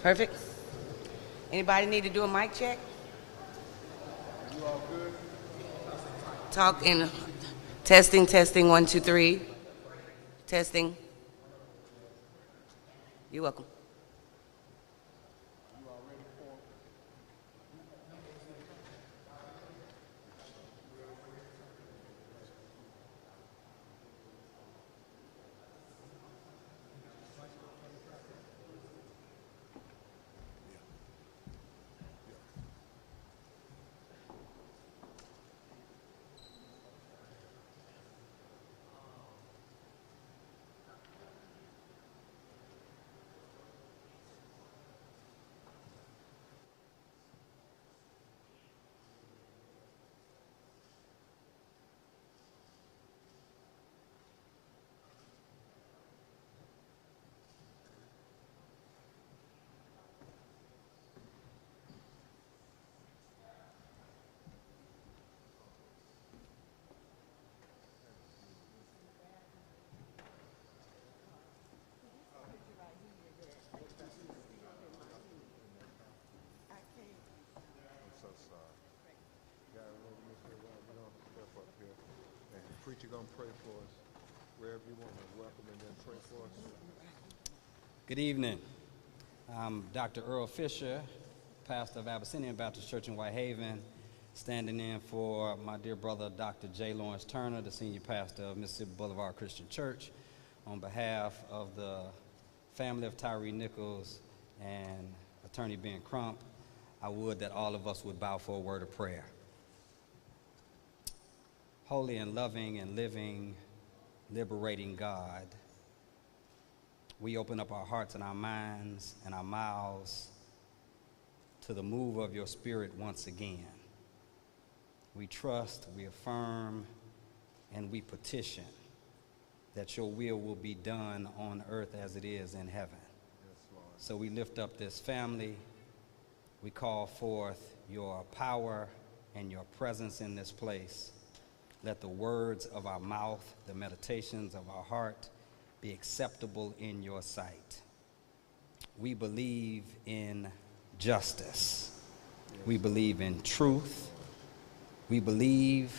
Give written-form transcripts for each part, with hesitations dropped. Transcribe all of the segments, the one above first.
Perfect. Anybody need to do a mic check? You all good? Talk in testing, 1, 2, 3. Testing. You're welcome. Preacher gonna pray for us wherever you want to welcome and then pray for us. Good evening. I'm Dr. Earl Fisher, pastor of Abyssinian Baptist Church in Whitehaven, standing in for my dear brother, Dr. J. Lawrence Turner, the senior pastor of Mississippi Boulevard Christian Church. On behalf of the family of Tyre Nichols and attorney Ben Crump, I would that all of us would bow for a word of prayer. Holy and loving and living, liberating God, we open up our hearts and our minds and our mouths to the move of your spirit once again. We trust, we affirm, and we petition that your will be done on earth as it is in heaven. Yes, Lord. So we lift up this family. We call forth your power and your presence in this place. Let the words of our mouth, the meditations of our heart be acceptable in your sight. We believe in justice. Yes. We believe in truth. We believe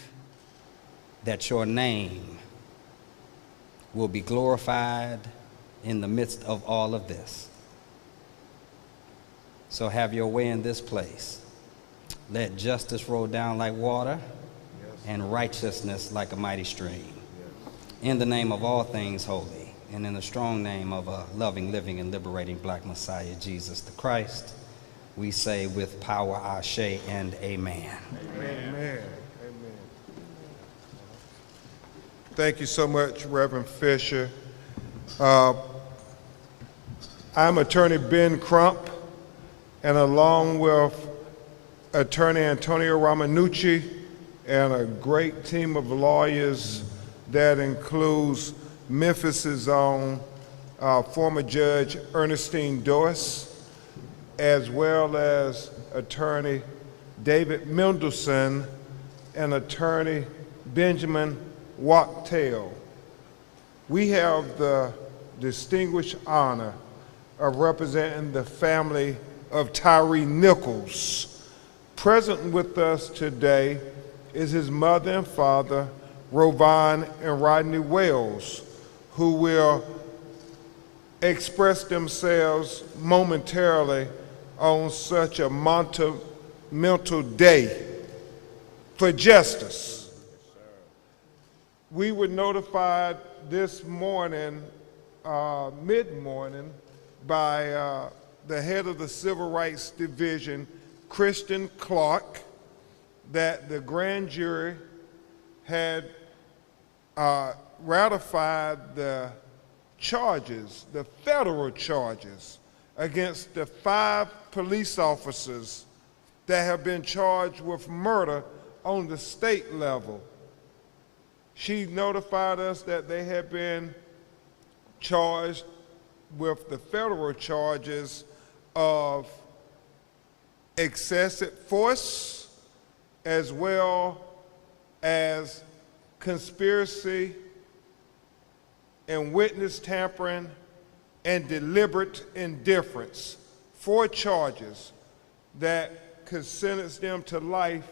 that your name will be glorified in the midst of all of this. So have your way in this place. Let justice roll down like water, and righteousness like a mighty stream. In the name of all things holy, and in the strong name of a loving, living, and liberating black Messiah, Jesus the Christ, we say with power, Ashe, and amen. Amen. Amen. Thank you so much, Reverend Fisher. I'm attorney Ben Crump, and along with Attorney Antonio Ramanucci and a great team of lawyers that includes Memphis's own former Judge Ernestine Doris, as well as Attorney David Mendelson and Attorney Benjamin Wachtell. We have the distinguished honor of representing the family of Tyre Nichols. Present with us today is his mother and father, Rovon and Rodney Wells, who will express themselves momentarily on such a monumental day for justice. We were notified this morning, mid-morning, by the head of the Civil Rights Division, Kristen Clark, that the grand jury had ratified the charges, the federal charges, against the 5 police officers that have been charged with murder on the state level. She notified us that they had been charged with the federal charges of excessive force, as well as conspiracy and witness tampering and deliberate indifference. 4 charges that could sentence them to life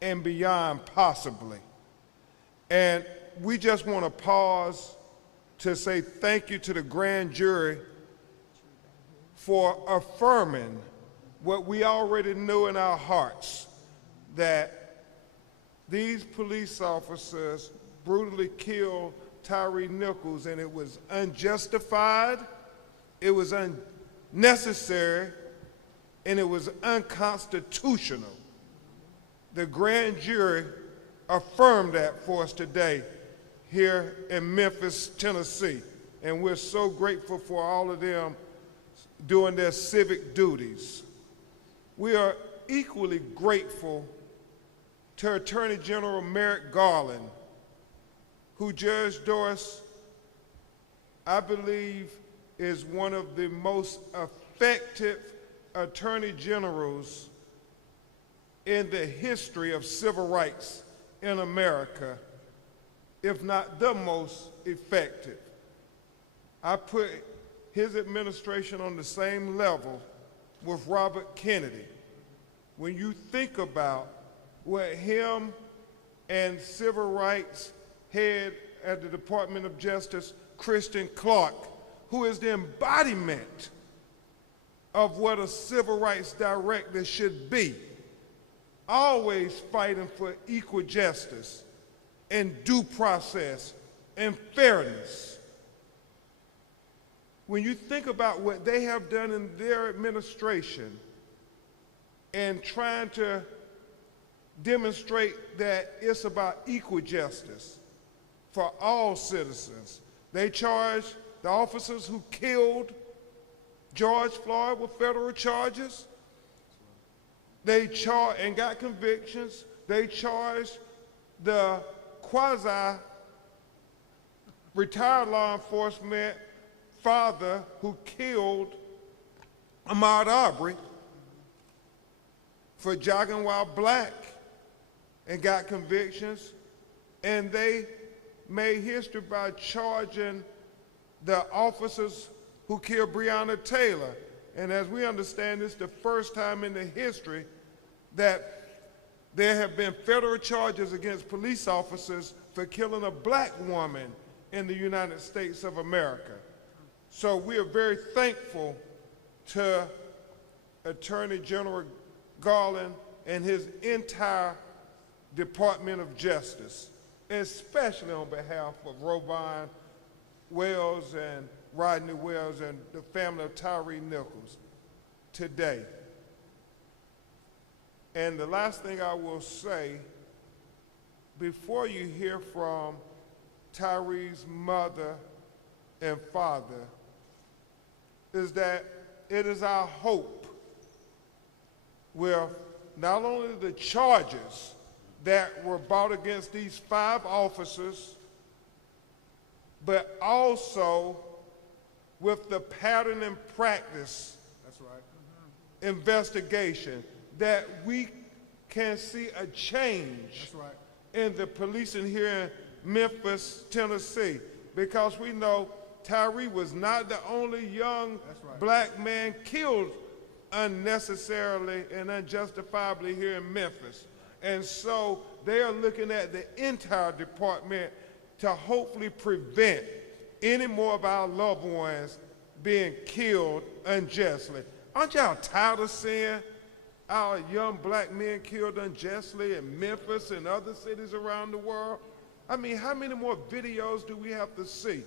and beyond, possibly. And we just want to pause to say thank you to the grand jury for affirming what we already knew in our hearts, that these police officers brutally killed Tyre Nichols, and it was unjustified, it was unnecessary, and it was unconstitutional. The grand jury affirmed that for us today here in Memphis, Tennessee, and we're so grateful for all of them doing their civic duties. We are equally grateful to Attorney General Merrick Garland, who Judge Doris, I believe, is one of the most effective attorney generals in the history of civil rights in America, if not the most effective. I put his administration on the same level with Robert Kennedy. When you think about what him and civil rights head at the Department of Justice, Kristen Clark, who is the embodiment of what a civil rights director should be, always fighting for equal justice and due process and fairness. When you think about what they have done in their administration and trying to demonstrate that it's about equal justice for all citizens, they charged the officers who killed George Floyd with federal charges. They charged and got convictions. They charged the quasi-retired law enforcement father who killed Ahmaud Arbery for jogging while black and got convictions. And they made history by charging the officers who killed Breonna Taylor. And as we understand, it's the first time in the history that there have been federal charges against police officers for killing a black woman in the United States of America. So we are very thankful to Attorney General Garland and his entire Department of Justice, especially on behalf of Rovon Wells and Rodney Wells and the family of Tyre Nichols today. And the last thing I will say, before you hear from Tyre's mother and father, is that it is our hope with not only the charges that were brought against these 5 officers, but also with the pattern and practice investigation, that we can see a change in the policing here in Memphis, Tennessee, because we know Tyre was not the only young black man killed unnecessarily and unjustifiably here in Memphis. And so they are looking at the entire department to hopefully prevent any more of our loved ones being killed unjustly. Aren't y'all tired of seeing our young black men killed unjustly in Memphis and other cities around the world? I mean, how many more videos do we have to see?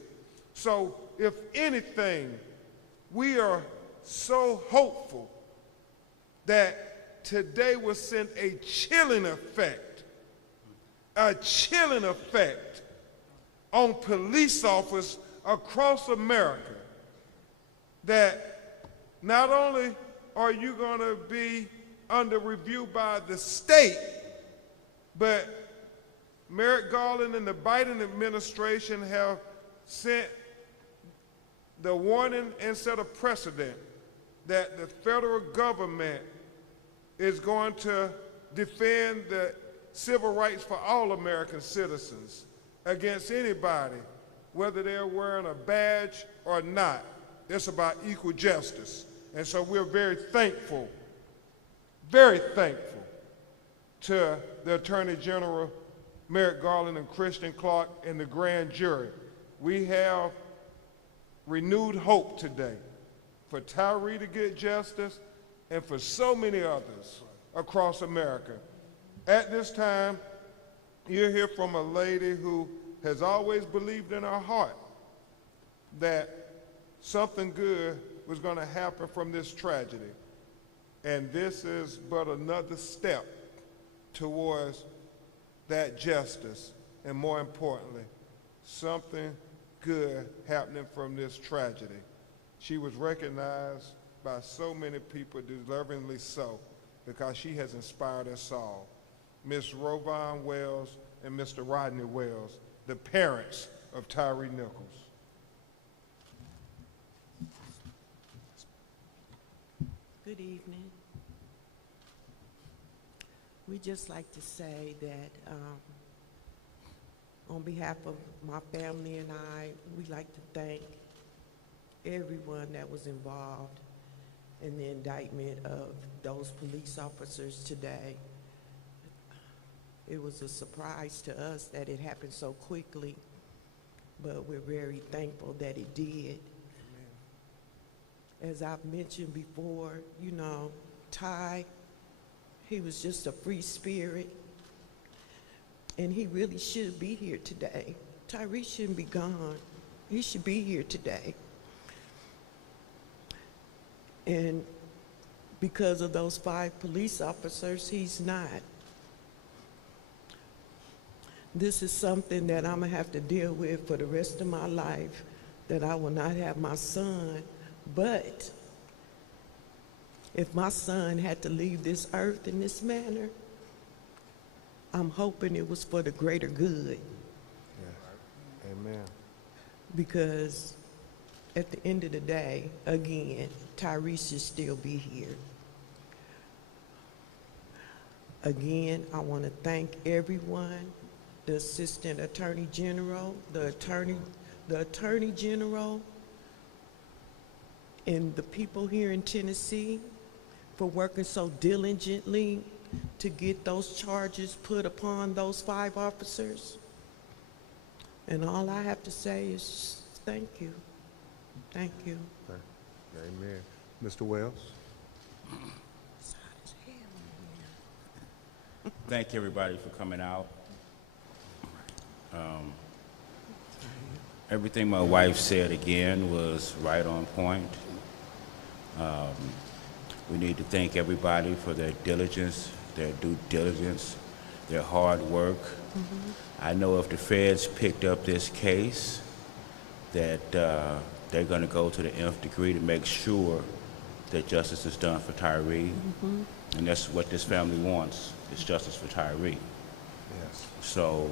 So if anything, we are so hopeful that today will send a chilling effect on police officers across America, that not only are you going to be under review by the state, but Merrick Garland and the Biden administration have sent the warning and set a precedent that the federal government is going to defend the civil rights for all American citizens against anybody, whether they're wearing a badge or not. It's about equal justice. And so we're very thankful to the Attorney General, Merrick Garland and Christian Clark, and the grand jury. We have renewed hope today for Tyre to get justice and for so many others across America. At this time, you'll hear from a lady who has always believed in her heart that something good was going to happen from this tragedy. And this is but another step towards that justice, and more importantly, something good happening from this tragedy. She was recognized by so many people, deservingly so, because she has inspired us all. Ms. Rovon Wells and Mr. Rodney Wells, the parents of Tyre Nichols. Good evening. We just like to say that on behalf of my family and I, we'd like to thank everyone that was involved in the indictment of those police officers today. It was a surprise to us that it happened so quickly, but we're very thankful that it did. As I've mentioned before, you know, Ty, he was just a free spirit, and he really should be here today. Tyre shouldn't be gone. He should be here today. And because of those 5 police officers, he's not. This is something that I'm gonna have to deal with for the rest of my life, that I will not have my son. But if my son had to leave this earth in this manner, I'm hoping it was for the greater good. Yes. Amen. Because at the end of the day, again, Tyre should still be here. Again, I want to thank everyone, the Assistant Attorney General, the Attorney General, and the people here in Tennessee for working so diligently to get those charges put upon those 5 officers. And all I have to say is thank you. Thank you. Amen. Mr. Wells? Thank you, everybody, for coming out. Everything my wife said again was right on point. We need to thank everybody for their diligence, their due diligence, their hard work. I know if the feds picked up this case, that they're going to go to the nth degree to make sure that justice is done for Tyre, and that's what this family wants, is justice for Tyre. Yes. So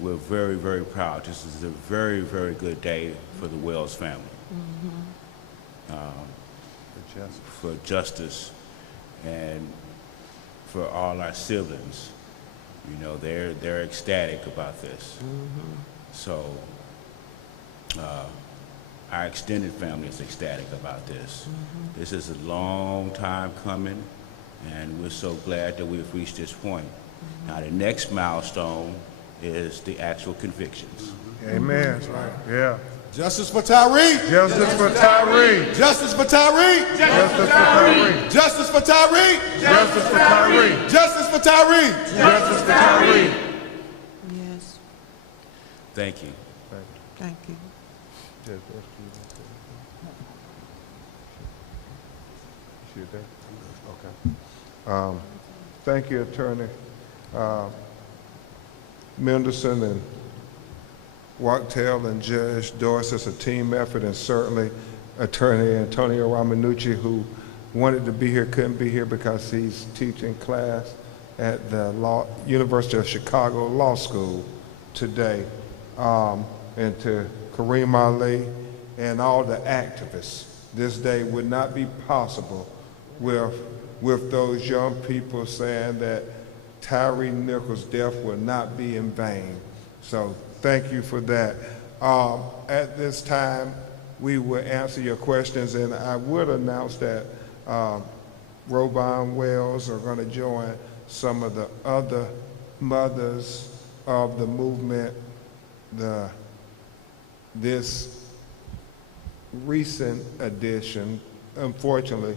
we're very, very proud. This is a very, very good day for the Wells family. For justice and for all our siblings. You know, they're ecstatic about this. So our extended family is ecstatic about this. This is a long time coming, and we're so glad that we've reached this point. Now the next milestone is the actual convictions. Amen. That's right. Yeah. Justice for Tyre! Justice for Tyre! Justice for Tyre! Justice for Tyre! Justice for Tyre! Justice for Tyre! Justice for Tyre! Justice for Tyre! Yes, Thank you. thank you. Okay. Thank you, Attorney Mendelson and Wachtell and Judge Doris. It's a team effort, and certainly Attorney Antonio Ramanucci, who wanted to be here, couldn't be here because he's teaching class at the University of Chicago Law School today, and to Kareem Ali and all the activists. This day would not be possible with those young people saying that Tyre Nichols' death will not be in vain. So thank you for that. At this time, we will answer your questions, and I would announce that Robin Wells are going to join some of the other mothers of the movement. This recent addition, unfortunately,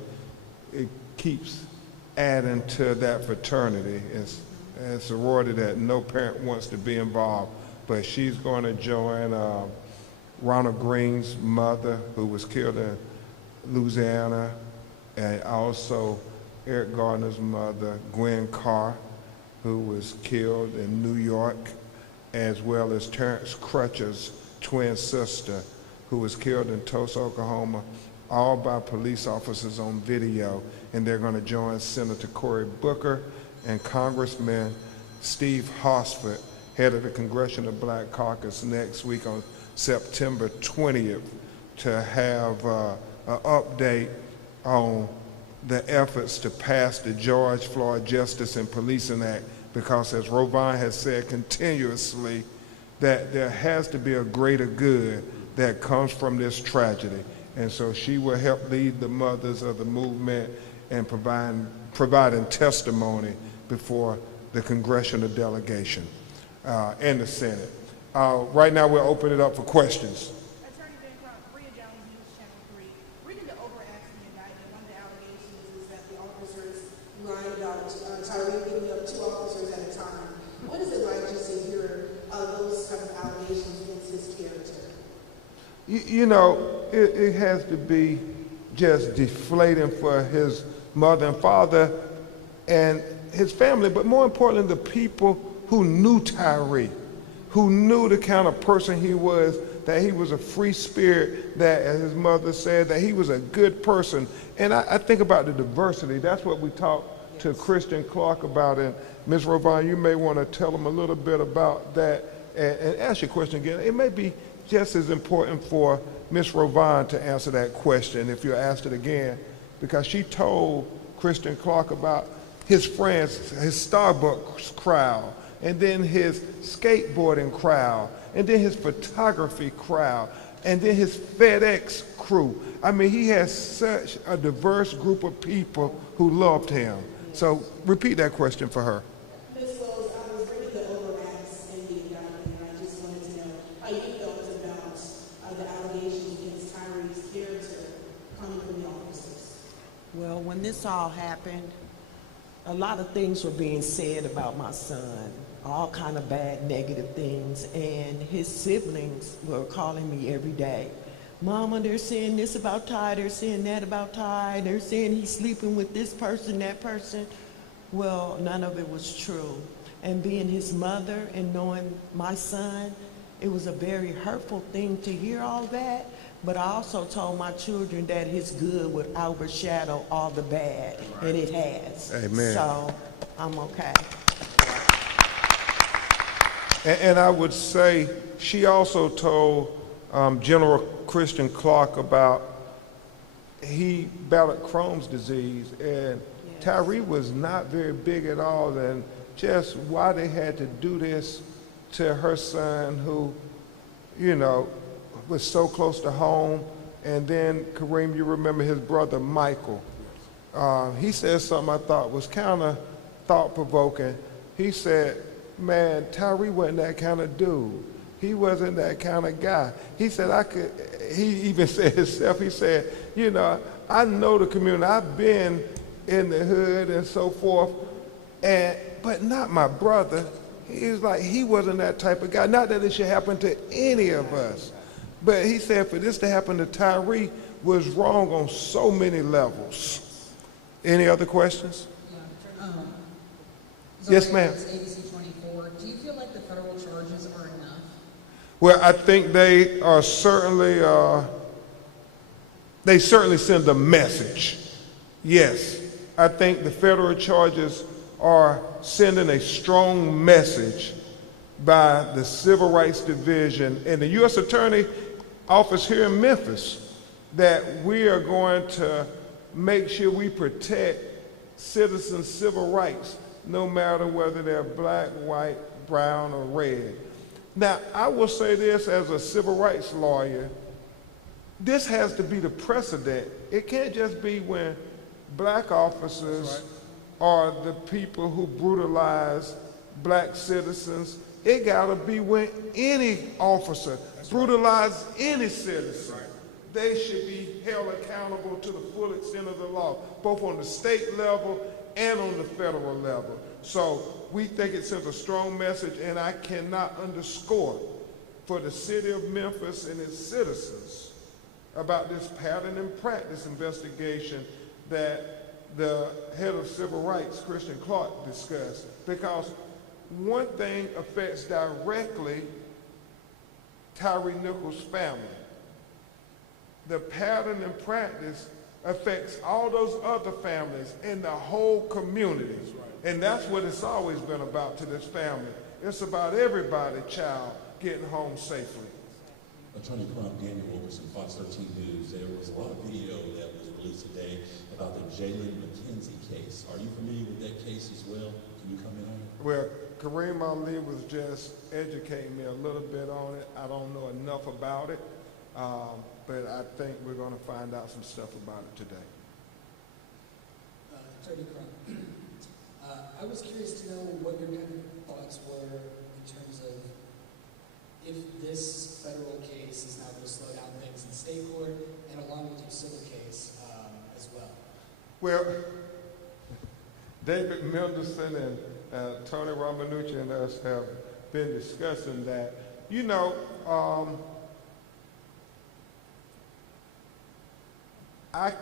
it keeps adding to that fraternity and sorority that no parent wants to be involved. But she's going to join Ronald Green's mother, who was killed in Louisiana, and also Eric Gardner's mother, Gwen Carr, who was killed in New York, as well as Terrence Crutcher's twin sister, who was killed in Tulsa, Oklahoma, all by police officers on video. And they're going to join Senator Cory Booker and Congressman Steve Hosford, head of the Congressional Black Caucus, next week on September 20th to have an update on the efforts to pass the George Floyd Justice and Policing Act, because as Rovine has said continuously, that there has to be a greater good that comes from this tragedy. And so she will help lead the mothers of the movement and providing testimony before the congressional delegation and the Senate. Right now we'll open it up for questions. Attorney Ben Crump, Bria Jones, News Channel 3. Reading the overacting indictment, one of the allegations is that the officers lied about Tyre picking up 2 officers at a time. What is it like just to hear those type of allegations against his character? You know, it has to be just deflating for his mother and father and his family, but more importantly, the people who knew Tyre, who knew the kind of person he was, that he was a free spirit, that, as his mother said, that he was a good person. And I think about the diversity. That's what we talked to Christian Clark about. And Ms. Rovine, you may want to tell them a little bit about that and ask your question again. It may be just as important for Ms. Rovine to answer that question if you asked it again, because she told Christian Clark about his friends, his Starbucks crowd, and then his skateboarding crowd, and then his photography crowd, and then his FedEx crew. I mean, he has such a diverse group of people who loved him. So repeat that question for her. Ms. Wells, I was reading the overacts in the indictment, and I just wanted to know how you felt about the allegations against Tyre's character coming from the officers. Well, when this all happened, a lot of things were being said about my son, all kind of bad, negative things, and his siblings were calling me every day. Mama, they're saying this about Ty, they're saying that about Ty, they're saying he's sleeping with this person, that person. Well, none of it was true. And being his mother and knowing my son, it was a very hurtful thing to hear all that, But I also told my children that his good would overshadow all the bad, and it has. Amen. So I'm okay. And I would say she also told General Christian Clark about he battled Crohn's disease, and Tyre was not very big at all, and just why they had to do this to her son who, you know, was so close to home. And then, Kareem, you remember his brother Michael. He said something I thought was kind of thought-provoking. He said, man, Tyre wasn't that kind of dude. He wasn't that kind of guy. He said, he even said himself, he said, you know, I know the community. I've been in the hood and so forth, but not my brother. He was like, he wasn't that type of guy. Not that it should happen to any of us. But he said for this to happen to Tyre was wrong on so many levels. Any other questions? Yes, ma'am. ABC 24. Do you feel like the federal charges are enough? Well, I think they are certainly, they certainly send a message. Yes, I think the federal charges are sending a strong message by the Civil Rights Division and the U.S. Attorney Office here in Memphis that we are going to make sure we protect citizens' civil rights, no matter whether they're black, white, brown, or red. Now, I will say this as a civil rights lawyer, this has to be the precedent. It can't just be when black officers are the people who brutalize black citizens. It gotta be when any officer brutalizes any citizen. They should be held accountable to the full extent of the law, both on the state level and on the federal level. So we think it sends a strong message, and I cannot underscore for the city of Memphis and its citizens about this pattern and practice investigation that the head of civil rights, Christian Clark, discussed. Because one thing affects directly Tyre Nichols' family. The pattern and practice affects all those other families in the whole community. And that's what it's always been about to this family. It's about everybody, child, getting home safely. Attorney Crump, Daniel Wilkerson, Fox 13 News. There was a lot of video that was released today about the Jalen McKenzie case. Are you familiar with that case as well? Can you comment on it? Well, Kareem Ali was just educating me a little bit on it. I don't know enough about it, but I think we're going to find out some stuff about it today. Attorney Crump, I was curious to know what your kind of thoughts were in terms of if this federal case is now going to slow down things in state court and along with your civil case as well. Well, David Mendelson and Tony Romanucci and us have been discussing that. You know, I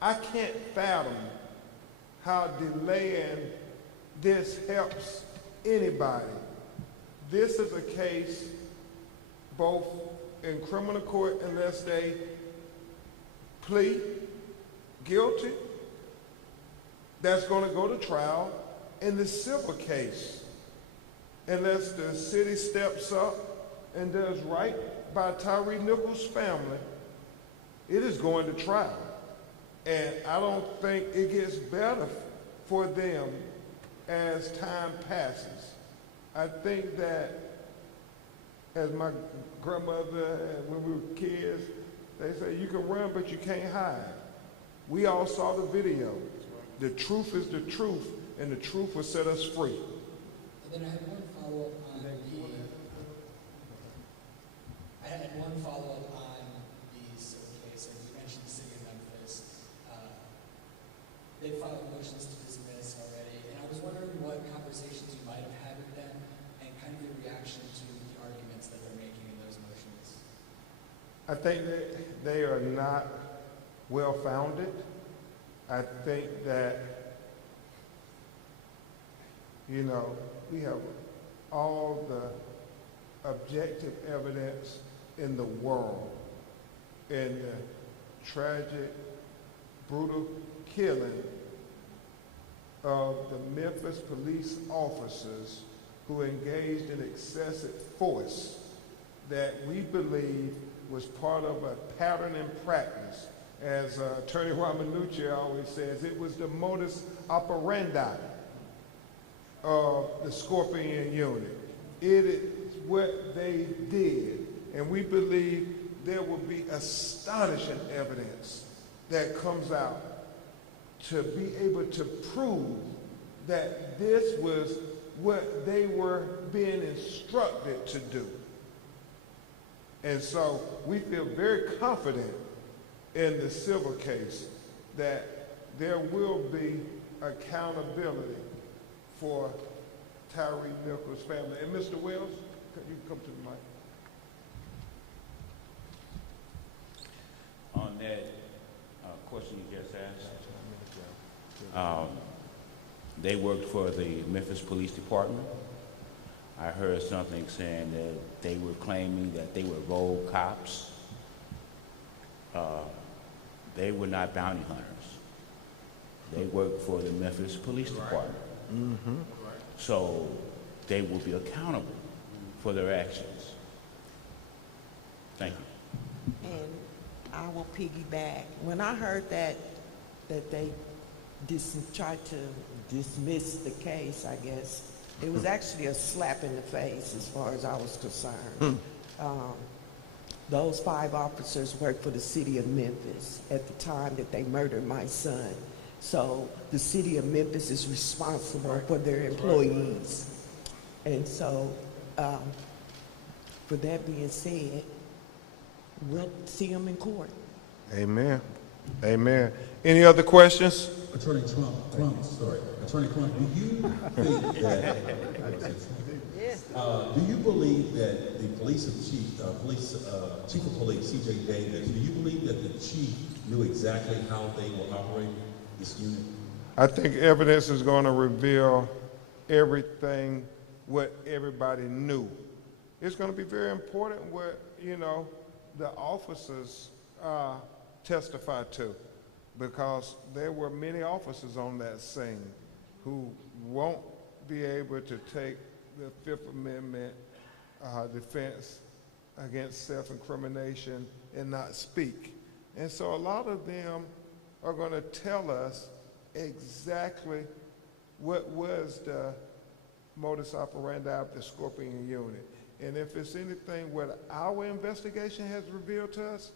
can't fathom how delaying this helps anybody. This is a case both in criminal court unless they plead guilty, that's going to go to trial. In the civil case, unless the city steps up and does right by Tyre Nichols' family, it is going to trial. And I don't think it gets better for them as time passes. I think that, as my grandmother, when we were kids, they say you can run but you can't hide. We all saw the video. The truth is the truth, and the truth will set us free. And then I had one follow-up on the civil case. And you mentioned the city of Memphis. They filed motions to dismiss already, and I was wondering what conversations you might have had with them and kind of your reaction to the arguments that they're making in those motions. I think that they are not well-founded. I think that, you know, we have all the objective evidence in the world in the tragic, brutal killing of the Memphis police officers who engaged in excessive force that we believe was part of a pattern and practice. As Attorney Ramanucci always says, it was the modus operandi of the Scorpion Unit. It is what they did, and we believe there will be astonishing evidence that comes out to be able to prove that this was what they were being instructed to do. And so we feel very confident in the civil case that there will be accountability for Tyre Nichols' family. And Mr. Wells, you can come to the mic. On that question you just asked, they worked for the Memphis Police Department. I heard something saying that they were claiming that they were rogue cops. They were not bounty hunters. They worked for the Memphis Police Department. Mm-hmm. So they will be accountable for their actions. Thank you. And I will piggyback. When I heard that they tried to dismiss the case, I guess, it was actually a slap in the face as far as I was concerned. Those 5 officers worked for the city of Memphis at the time that they murdered my son. So the city of Memphis is responsible for their employees. And so, for that being said, we'll see them in court. Amen. Amen. Any other questions? Attorney Crump, do you think that, do you believe that the chief of police, C.J. Davis, do you believe that the chief knew exactly how they were operating this unit? I think evidence is going to reveal everything, what everybody knew. It's going to be very important what, the officers testified to, because there were many officers on that scene who won't be able to take the Fifth Amendment defense against self-incrimination and not speak. And so a lot of them are going to tell us exactly what was the modus operandi of the Scorpion Unit. And if it's anything what our investigation has revealed to us,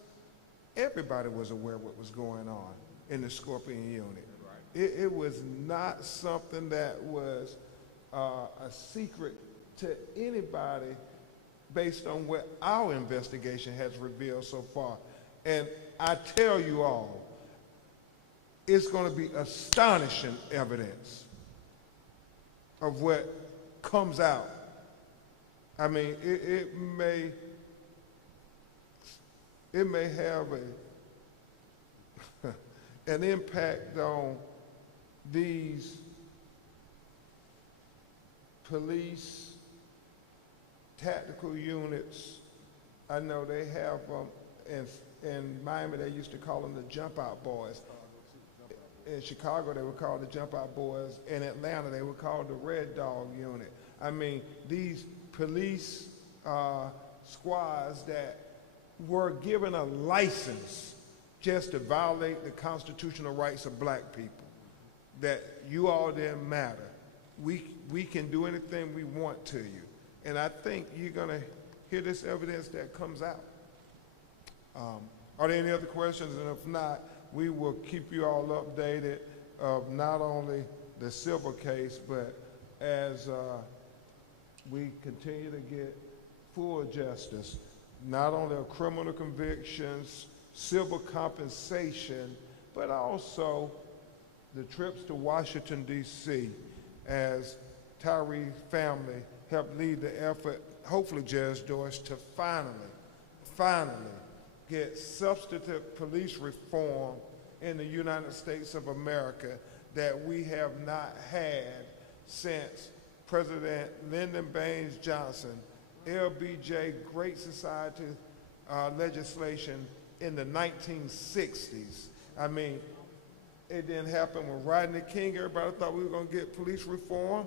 everybody was aware of what was going on in the Scorpion Unit. It was not something that was a secret to anybody based on what our investigation has revealed so far. And I tell you all, it's going to be astonishing evidence of what comes out. I mean, it may have an impact on these police tactical units. I know they have in Miami, they used to call them the jump out boys. In Chicago, they were called the jump out boys. In Atlanta, they were called the Red Dog Unit. I mean, these police squads that were given a license just to violate the constitutional rights of black people, that you all didn't matter. We can do anything we want to you. And I think you're going to hear this evidence that comes out. Are there any other questions? And if not, we will keep you all updated of not only the civil case, but as we continue to get full justice, not only of criminal convictions, civil compensation, but also the trips to Washington, D.C., as Tyre's family helped lead the effort, hopefully, Judge Doyce, to finally get substantive police reform in the United States of America that we have not had since President Lyndon Baines Johnson, LBJ Great Society legislation in the 1960s. I mean, it didn't happen when Rodney King, everybody thought we were going to get police reform.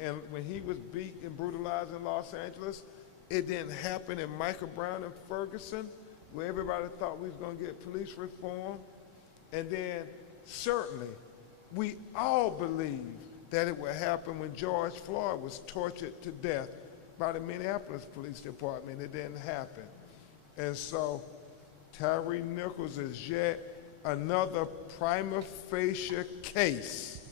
And when he was beat and brutalized in Los Angeles, it didn't happen in Michael Brown and Ferguson, where everybody thought we was going to get police reform. And then certainly, we all believe that it would happen when George Floyd was tortured to death by the Minneapolis Police Department. It didn't happen. And so Tyre Nichols is yet another prima facie case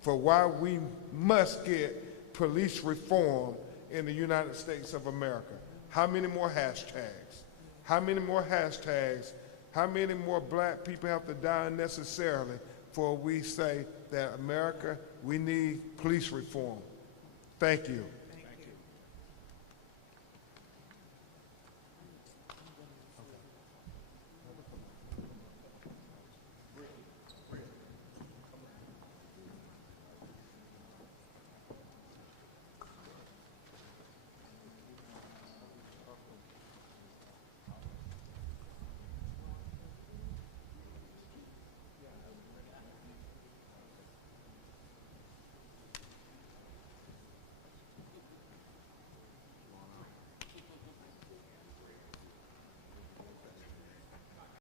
for why we must get police reform in the United States of America. How many more hashtags? How many more hashtags? How many more black people have to die unnecessarily before we say that America, we need police reform? Thank you.